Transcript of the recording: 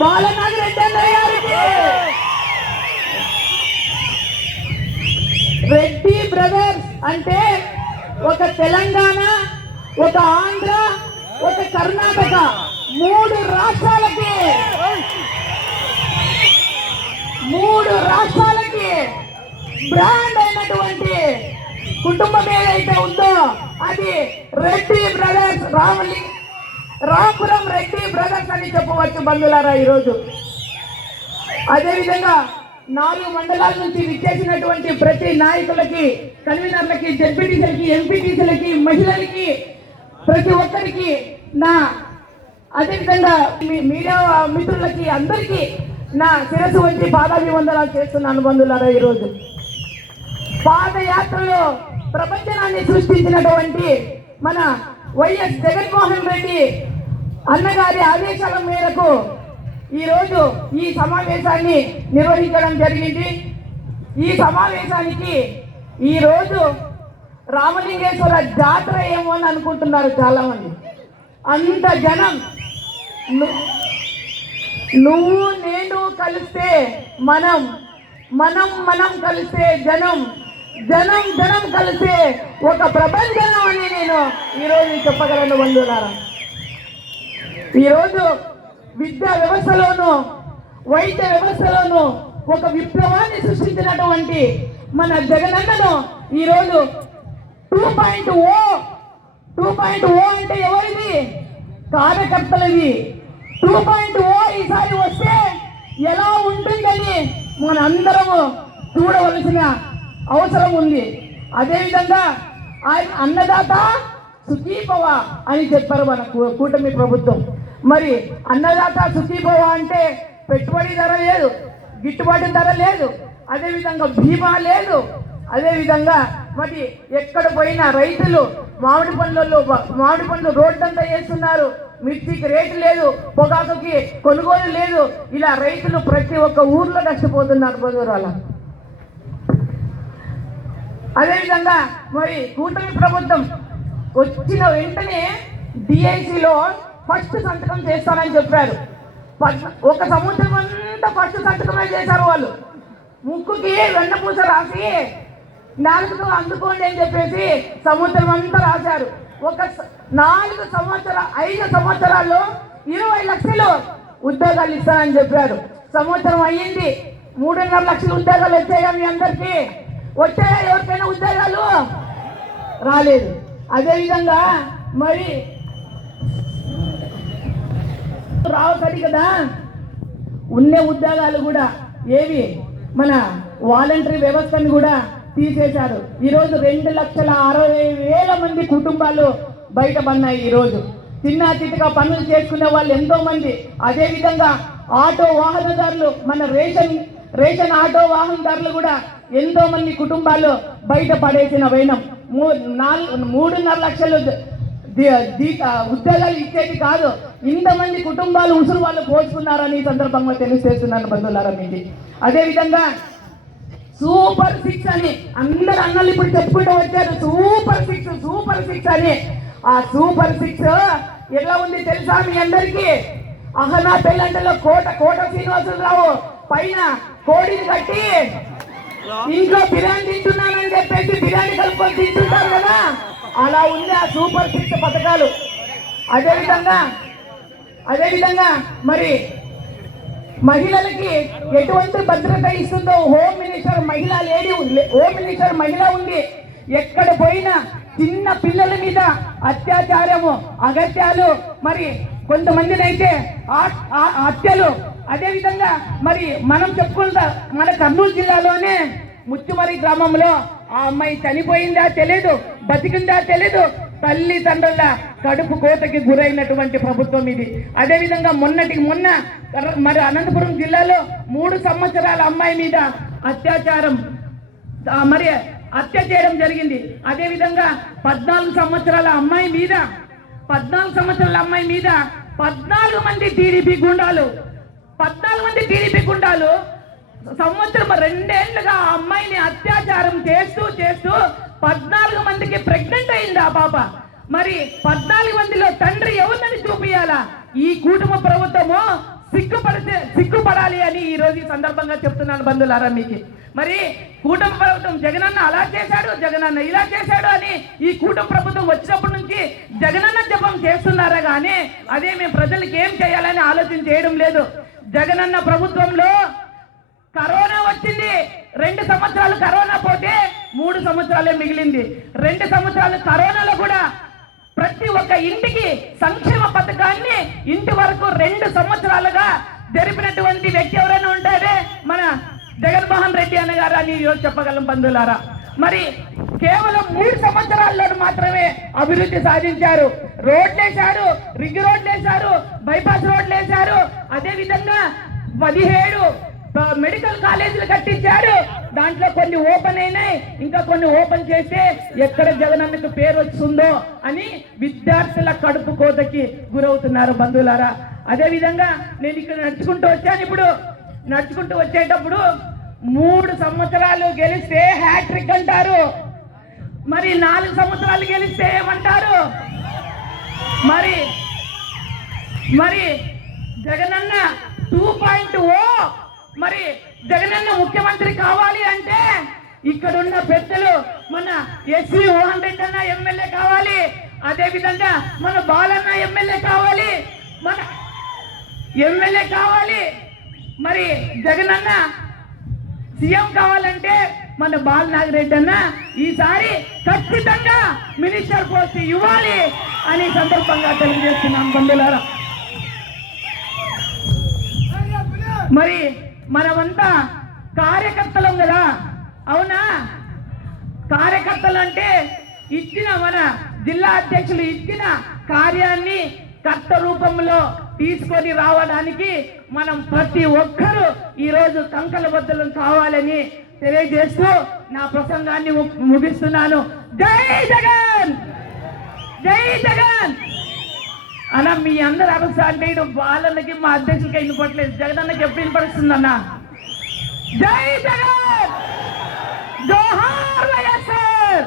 బాలనాగిరెడ్డి అన్నయ్య గారికి. రెడ్డి బ్రదర్స్ అంటే ఒక తెలంగాణ ఒక ఆంధ్ర ఒక కర్ణాటక మూడు రాష్ట్రాలకి. మూడు రాష్ట్రాలకి బ్రాండ్ అయినటువంటి కుటుంబం ఏదైతే ఉందో అది రెడ్డి బ్రదర్స్ రామలి రాపురం రెడ్డి బ్రదర్స్ అని చెప్పవచ్చు బంధువులారా ఈరోజు. అదేవిధంగా నాలుగు మండలాల నుంచి విచ్చేసినటువంటి ప్రతి నాయకులకి కన్వీనర్లకి జడ్పీటీసీలకి ఎంపీటీసీలకి మహిళలకి ప్రతి ఒక్కరికి నా అదేవిధంగా మీ- మీడియా మిత్రులకి అందరికీ నా శిరస్సు వచ్చి పాదాభివందనాలు చేస్తున్నాను బంధువులారా ఈరోజు. పాదయాత్రలో ప్రపంచనాన్ని సృష్టించినటువంటి మన వైఎస్ జగన్మోహన్ రెడ్డి అన్నగారి ఆదేశాల మేరకు ఈరోజు ఈ సమావేశాన్ని నిర్వహించడం జరిగింది. ఈ సమావేశానికి ఈరోజు రామలింగేశ్వర జాతర ఏమో అని అనుకుంటున్నారు చాలామంది. అంత జనం ను- నువ్వు నేను కలిస్తే మనం మనం మనం కలిస్తే జనం జనం జనం కలిస్తే ఒక ప్రపంచం అని నేను ఈరోజు చెప్పగలను బంధువులారా. ఈరోజు విద్యా వ్యవస్థలోను వైద్య వ్యవస్థలోను ఒక విప్లవాన్ని సృష్టించినటువంటి మన జగనన్నను ఈరోజు two point O two point O అంటే ఎవరిది? కార్యకర్తలది. టూ పాయింట్ ఓ ఈసారి వస్తే ఎలా ఉంటుందని మన అందరము చూడవలసిన అవసరం ఉంది. అదేవిధంగా ఆయన అన్నదాత సుఖీభవ అని చెప్పారు మన కూటమి ప్రభుత్వం. మరి అన్నదాత సుఖీభవ అంటే పెట్టుబడి ధర లేదు గిట్టుబాటు ధర లేదు అదేవిధంగా బీమా లేదు అదేవిధంగా మరి ఎక్కడ పోయినా రైతులు మామిడి పండ్లలో మామిడి పండ్లు రోడ్డంతా వేస్తున్నారు మిర్చికి రేటు లేదు పొగాకుకి కొనుగోలు లేదు ఇలా రైతులు ప్రతి ఒక్క ఊర్లో నష్టపోతున్నారు బదురాల అదేవిధంగా మరి కూటమి ప్రభుత్వం వచ్చిన వెంటనే డిఐసిలో ఫస్ట్ సంతకం చేస్తానని చెప్పారు. ఒక సంవత్సరం అంతా ఫస్ట్ సంతకమే చేశారు వాళ్ళు. ముక్కుకి వెన్నపూస రాసి నాలుగుతో అందుకోండి అని చెప్పేసి సంవత్సరం అంతా రాశారు. ఒక నాలుగు సంవత్సర ఐదు సంవత్సరాల్లో ఇరవై లక్షలు ఉద్యోగాలు ఇస్తానని చెప్పారు. సంవత్సరం అయ్యింది. మూడున్నర లక్షల ఉద్యోగాలు వచ్చాయా మీ అందరికీ? వచ్చాయా ఎవరికైనా ఉద్యోగాలు? రాలేదు. అదేవిధంగా మరి రావు కదా? ఉన్న ఉద్యోగాలు కూడా ఏవి? మన వాలంటరీ వ్యవస్థను కూడా తీసేశారు. ఈరోజు రెండు లక్షల అరవై వేల మంది కుటుంబాలు బయటపడినాయి ఈరోజు. తిన్నా తిట్టుగా పనులు చేసుకునే వాళ్ళు ఎంతో మంది. అదేవిధంగా ఆటో వాహనదారులు మన రేషన్ రేషన్ ఆటో వాహనదారులు కూడా ఎంతో మంది కుటుంబాలు బయట పడేసిన వైనం. నాలుగు మూడున్నర లక్షలు ఉద్యోగాలు ఇచ్చేది కాదు. ఇంతమంది కుటుంబాలు ఉసురు వాళ్ళు పోల్చుకున్నారని ఈ సందర్భంగా తెలియజేస్తున్నాను బంధువులారా మీకు అదేవిధంగా సూపర్ సిక్స్ అని అందరు అన్నలు ఇప్పుడు చెప్పుకుంటూ వచ్చారు. సూపర్ సిక్స్ సూపర్ సిక్స్ అని. ఆ సూపర్ సిక్స్ ఎలా ఉంది తెలుసా మీ అందరికీ? అహనా పెళ్ళంటలో కోట కోట శ్రీనివాసరావు పైన కోడిని కట్టి ఇంట్లో బిర్యానీ తింటున్నానని చెప్పేసి బిర్యానీ కలుపుకొని తింటుంటారు కదా? అలా ఉంది ఆ సూపర్ సిక్స్ పథకాలు. అదేవిధంగా అదేవిధంగా మరి మహిళలకి ఎటువంటి భద్రత ఇస్తుందో హోమ్ మినిస్టర్ మహిళ లేడీ ఉంది హోమ్ మినిస్టర్ మహిళ ఉంది ఎక్కడ పోయినా చిన్న పిల్లల మీద అత్యాచారము అగత్యాలు మరి కొంతమందినైతే ఆ- ఆ- హత్యలు అదేవిధంగా మరి మనం చెప్పుకుంటా మన కర్నూలు జిల్లాలోనే ముత్తుమరి గ్రామంలో ఆ అమ్మాయి చనిపోయిందా తెలియదు బతికిందా తెలియదు తల్లిదండ్రుల కడుపు కోతకి గురైనటువంటి ప్రభుత్వం ఇది. అదేవిధంగా మొన్నటికి మొన్న మరి అనంతపురం జిల్లాలో మూడు సంవత్సరాల అమ్మాయి మీద అత్యాచారం మరి హత్య చేయడం జరిగింది. అదేవిధంగా పద్నాలుగు సంవత్సరాల అమ్మాయి మీద పద్నాలుగు సంవత్సరాల అమ్మాయి మీద పద్నాలుగు మంది టీడీపీ గుండాలు పద్నాలుగు మంది టీడీపీ గుండాలు సంవత్సరం రెండేళ్ళుగా ఆ అమ్మాయిని అత్యాచారం చేస్తూ చేస్తూ పద్నాలుగు మందికి ప్రెగ్నెంట్ అయింది ఆ పాప. మరి పద్నాలుగు మందిలో తండ్రి ఎవరిని చూపియాలా ఈ కుటుంబ ప్రభుత్వము సిగ్గుపడితే సిగ్గుపడాలి అని ఈ రోజు ఈ సందర్భంగా చెప్తున్నాను బంధువులారా మీకు. మరి కూటమి ప్రభుత్వం జగనన్న అలా చేశాడు జగనన్న ఇలా చేశాడు అని ఈ కూటమి ప్రభుత్వం వచ్చినప్పటి నుంచి జగనన్న జపం చేస్తున్నారా కానీ అదే మేము ప్రజలకు ఏం చేయాలని ఆలోచన చేయడం లేదు. జగనన్న ప్రభుత్వంలో కరోనా వచ్చింది. రెండు సంవత్సరాలు కరోనా పోతే మూడు సంవత్సరాలే మిగిలింది. రెండు సంవత్సరాలు కరోనాలో కూడా ప్రతి ఒక్క ఇంటికి సంక్షేమ పథకాన్ని ఇంటి వరకు రెండు సంవత్సరాలుగా జరిపినటువంటి వ్యక్తి ఎవరైనా ఉంటారే మన జగన్మోహన్ రెడ్డి అన్న గారు అని ఈరోజు చెప్పగలం బంధువులారా. మరి కేవలం మూడు సంవత్సరాల్లో మాత్రమే అభివృద్ధి సాధించారు. రోడ్లు వేశారు రింగ్ రోడ్లేశారు బైపాస్ రోడ్లేశారు అదే విధంగా పదిహేడు మెడికల్ కాలేజీలు కట్టించారు. దాంట్లో కొన్ని ఓపెన్ అయినాయి ఇంకా కొన్ని ఓపెన్ చేస్తే ఎక్కడ జగనన్నకు పేరు వస్తుందో అని విద్యార్థుల కడుపు కోతకి గురవుతున్నారు బంధువులారా. అదే విధంగా నేను ఇక్కడ నడుచుకుంటూ వచ్చాను ఇప్పుడు. నడుచుకుంటూ వచ్చేటప్పుడు మూడు సంవత్సరాలు గెలిస్తే హ్యాట్రిక్ అంటారు. మరి నాలుగు సంవత్సరాలు గెలిస్తే ఏమంటారు? మరి మరి జగనన్న టూ పాయింట్ ఓ మరి జగనన్న ముఖ్యమంత్రి కావాలి అంటే ఇక్కడున్న పెద్దలు మన ఎస్వి మోహన్ రెడ్డి అన్న ఎమ్మెల్యే కావాలి అదేవిధంగా మన బాలన్న ఎమ్మెల్యే కావాలి మన ఎమ్మెల్యే కావాలి. మరి జగనన్న సీఎం కావాలంటే మన బాల నాగిరెడ్డి అన్న ఈసారి ఖచ్చితంగా మినిస్టర్ పోస్ట్ ఇవ్వాలి అని సందర్భంగా తెలియజేస్తున్నాం బంధువులారా. మరి మనమంతా కార్యకర్తలం కదా అవునా? కార్యకర్తలు అంటే ఇచ్చిన మన జిల్లా అధ్యక్షులు ఇచ్చిన కార్యాన్ని కర్త రూపంలో తీసుకొని రావడానికి మనం ప్రతి ఒక్కరూ ఈరోజు కంకల బద్దలు కావాలని తెలియజేస్తూ నా ప్రసంగాన్ని ము- ముగిస్తున్నాను. జై జగన్! జై జగన్! అలా మీ అందరు అరుసా అంటే ఇటు బాలన్నకి మా అధ్యక్షులకి వినపట్లేదు జగనన్నకి ఎప్పుడు వినపడుతుందన్న జై జగన్! జోహార్ వైఎస్ఆర్!